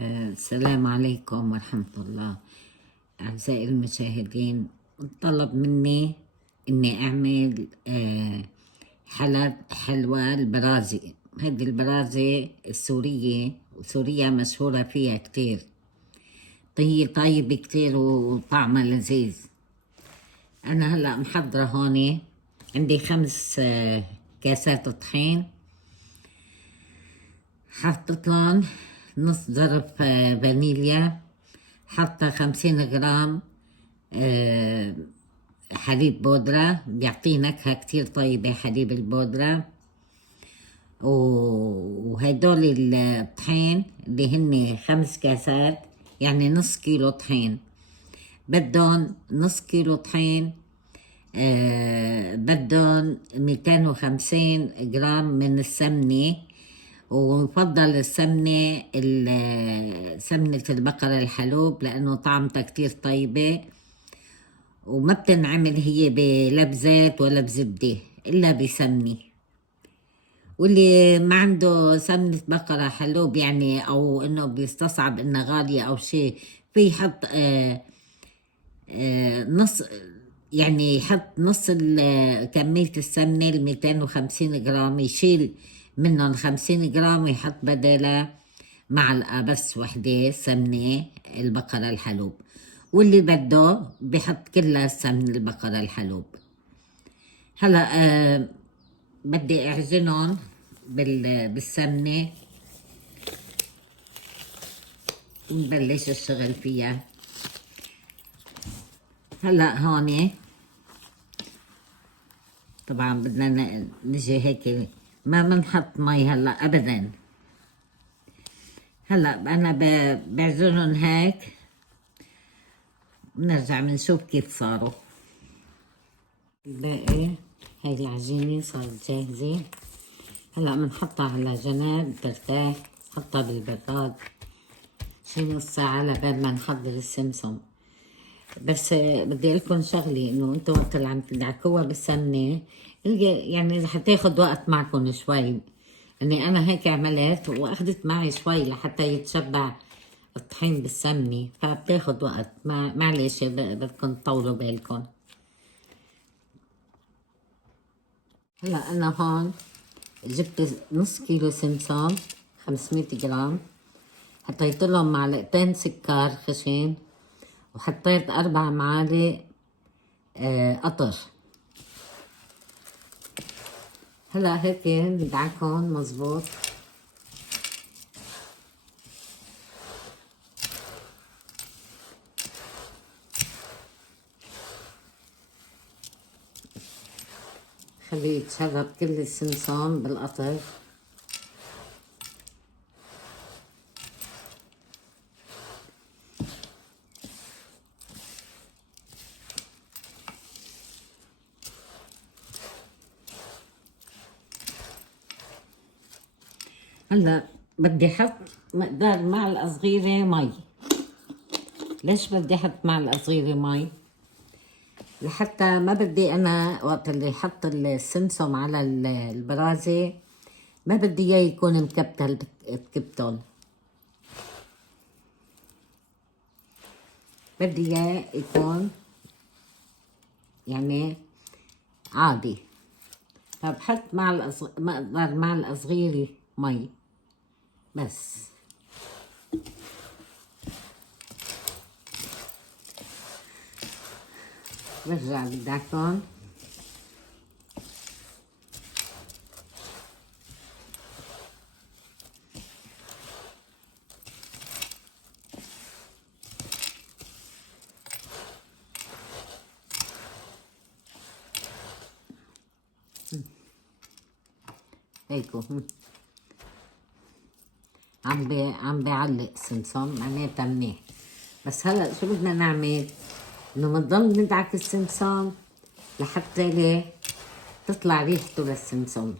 السلام عليكم ورحمة الله. أعزائي المشاهدين، طلب مني إني أعمل حلوى البرازي. هذه البرازي السورية، وسوريا مشهورة فيها كتير. طيبة كتير وطعمها لذيذ. أنا هلأ محضرة هون، عندي 5 كاسات طحين. حطيت لهم نص ظرف فانيليا، حاطة 50 جرام حليب بودرة، بيعطيه نكهة كتير طيبة حليب البودرة. وهدول الطحين اللي هن 5 كاسات، يعني نص كيلو طحين. بدهم نص كيلو طحين، بدهم 250 جرام من السمنة، ويفضل السمنة سمنة البقرة الحلوب، لأنه طعمتها كتير طيبة، وما بتنعمل هي لا بزيت ولا بزبدة إلا بسمنة. واللي ما عنده سمنة بقرة حلوب يعني، أو إنه بيستصعب إنها غالية أو شيء، في يحط نص، يعني يحط نص كمية السمنة 250 جرام، يشيل منهم 50 جرام ويحط بدالها معلقة بس وحدة سمنة البقرة الحلوب. واللي بده بحط كلها سمن البقرة الحلوب. هلا بدي اعجنهم بالسمنة ونبلش الشغل فيها. هلا هون طبعا بدنا نجي هيك، ما بنحط مي هلا ابدا. هلا انا بعجنهم هيك، بنرجع بنشوف كيف صاروا. الباقي هاي العجينة صارت جاهزة. هلا بنحطها على جنب ترتاح، نحطها بالبراد شي نص ساعة لبال ما نحضر السمسم. بس بدي لكم شغلة، انه انتوا وقت اللي عم تدعكوها بالسمنة يعني رح تاخد وقت معكم شوي. يعني انا هيك عملت واخدت معي شوي لحتى يتشبع الطحين بالسمنة، فبتاخد وقت. معلش بدكم تطولوا بالكم. هلا انا هون جبت نص كيلو سمسم 500 جرام، حطيت لهم معلقتين سكر خشن، وحطيت 4 معالق قطر. هلا هيك ندعكهم مزبوط. خليه يتشرب كل السمسم بالقطر. هلا بدي احط مقدار معلقه صغيره مي. ليش بدي احط معلقه صغيره مي؟ لحتى ما بدي انا وقت اللي حط السمسم على البرازه ما بدي اياه يكون مكبتل بكبتون، بدي اياه يكون يعني عادي. فبحط مقدار معلقه صغيره مي بس. برجع بدعكم. هيكو عم بيعلق سمسم، معناتها منيح. بس هلا شو بدنا نعمل؟ انه بنضل ندعك السمسم لحتى ليه تطلع ريحته للسمسم،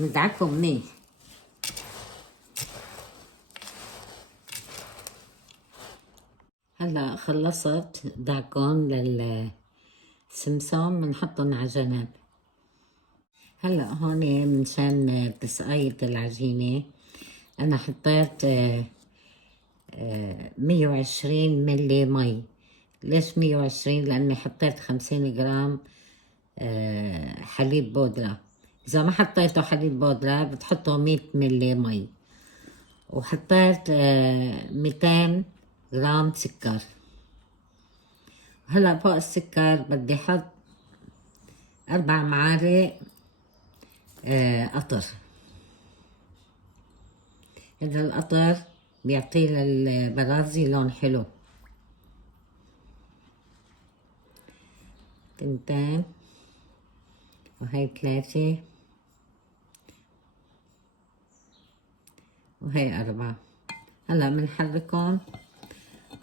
ندعكه منيح. هلا خلصت دعكون للسمسم، بنحطهم على جنب. هلا هون منشان تسقية العجينة انا حطيت 120 ملي مي. ليش 120؟ لأني حطيت 50 جرام حليب بودرة. إذا ما حطيته حليب بودرة بتحطوا 100 ملي مي. وحطيت 200 جرام سكر. هلا فوق السكر بدي حط 4 معالق قطر. هذا القطر بيعطي للبرازي لون حلو. 2 وهي 3 وهي 4. هلا بنحركهم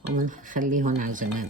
وبنخليهم على جنب.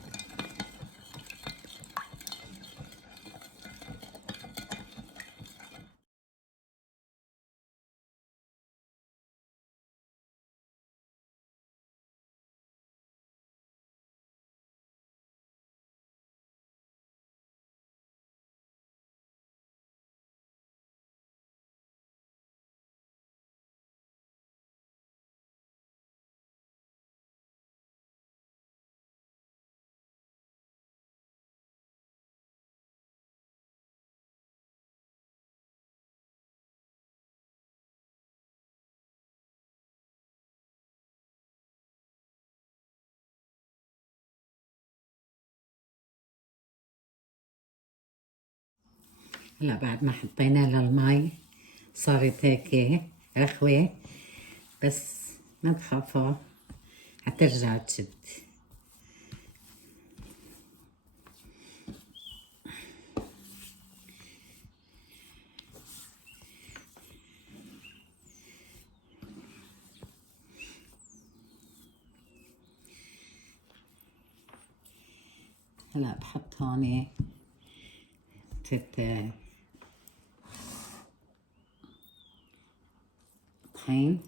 هلا بعد ما حطينا لها المي صارت هيك رخوة، بس ما تخافوا حترجع تشد. هلا بحط هون طحين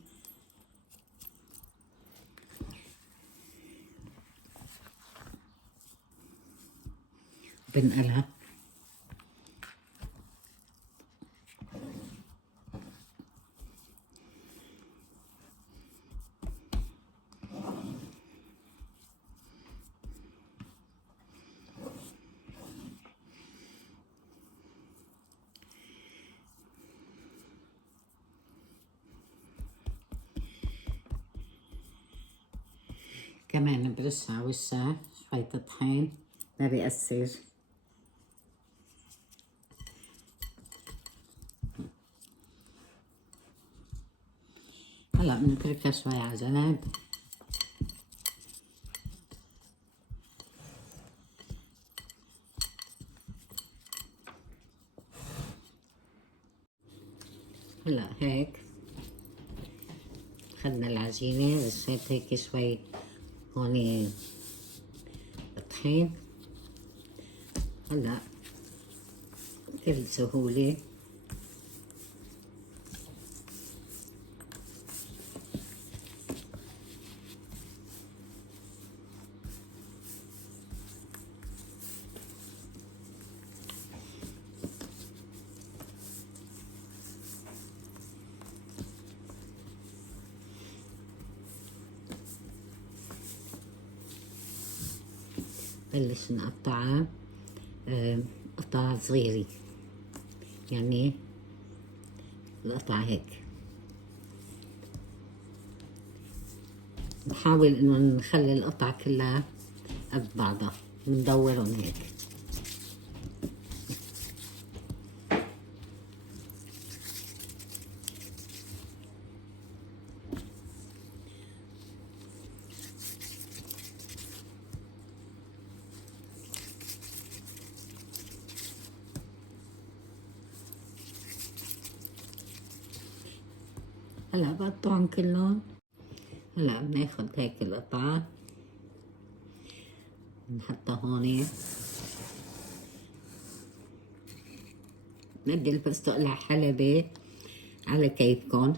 بنقلها. كمان برش على وشها شوية طحين ما بيأثر. هلا بنتركها شوي على جنب. هلا هيك خدنا العجينة، رشيت هيك شوي هون طحين. هلا بكل سهولة بلش نقطعها قطع صغيرة، يعني القطعة هيك. نحاول انه نخلي القطعة كلها قد بعضها، بندورهم هيك. هلا بقطعهم كلهم. هلا بناخد هيك القطعة نحطها هون. بدي البس تقلع حلبة على كيفكن.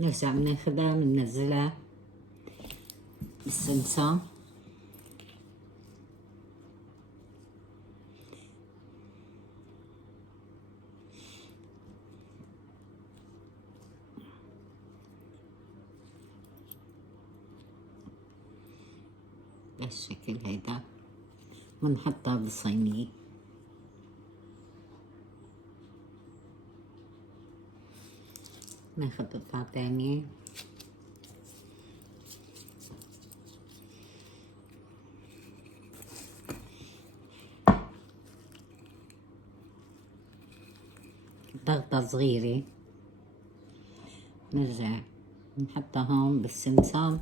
نرجع بناخدها بننزلها بالسمسم. بهالشكل هيدا، ونحطها بصينية. ناخد قطعة تانية. ضغطة صغيرة، نرجع نحطها هون بالسمسم.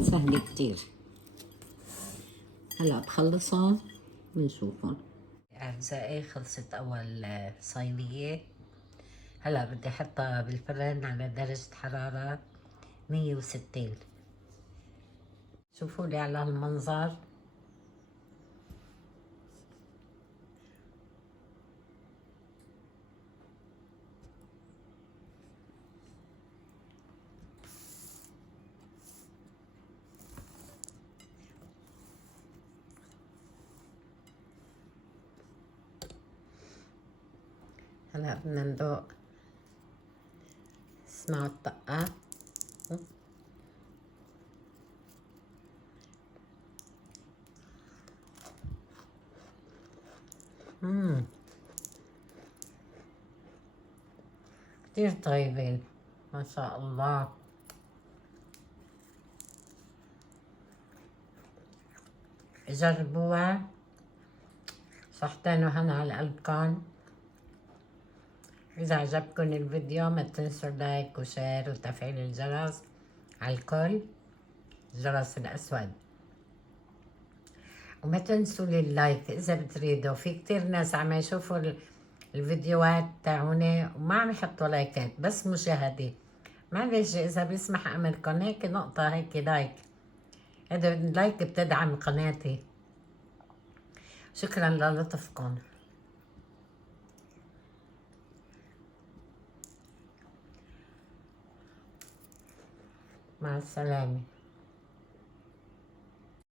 سهل كتير. هلا بخلصهم بنشوفهم. أعزائي خلصت أول صينية. هلا بدي أحطها بالفرن على درجة حرارة 160. شوفوا لي على المنظر. هلا بدنا ندوق. اسمعوا الطقة. كتير طيبين ما شاء الله. جربوها. صحتين وهنا على قلبكم. إذا عجبكم الفيديو ما تنسوا لايك وشير وتفعيل الجرس على الكل، الجرس الأسود. وما تنسوا لي اللايك إذا بتريدوا. في كتير ناس عم يشوفوا الفيديوهات تاعوني وما عم يحطوا لايكات، بس مشاهدة. معلش إذا بيسمح أمركم هيك نقطة هيك لايك. هذا اللايك بتدعم قناتي. شكرا للطفكم. مع السلامة.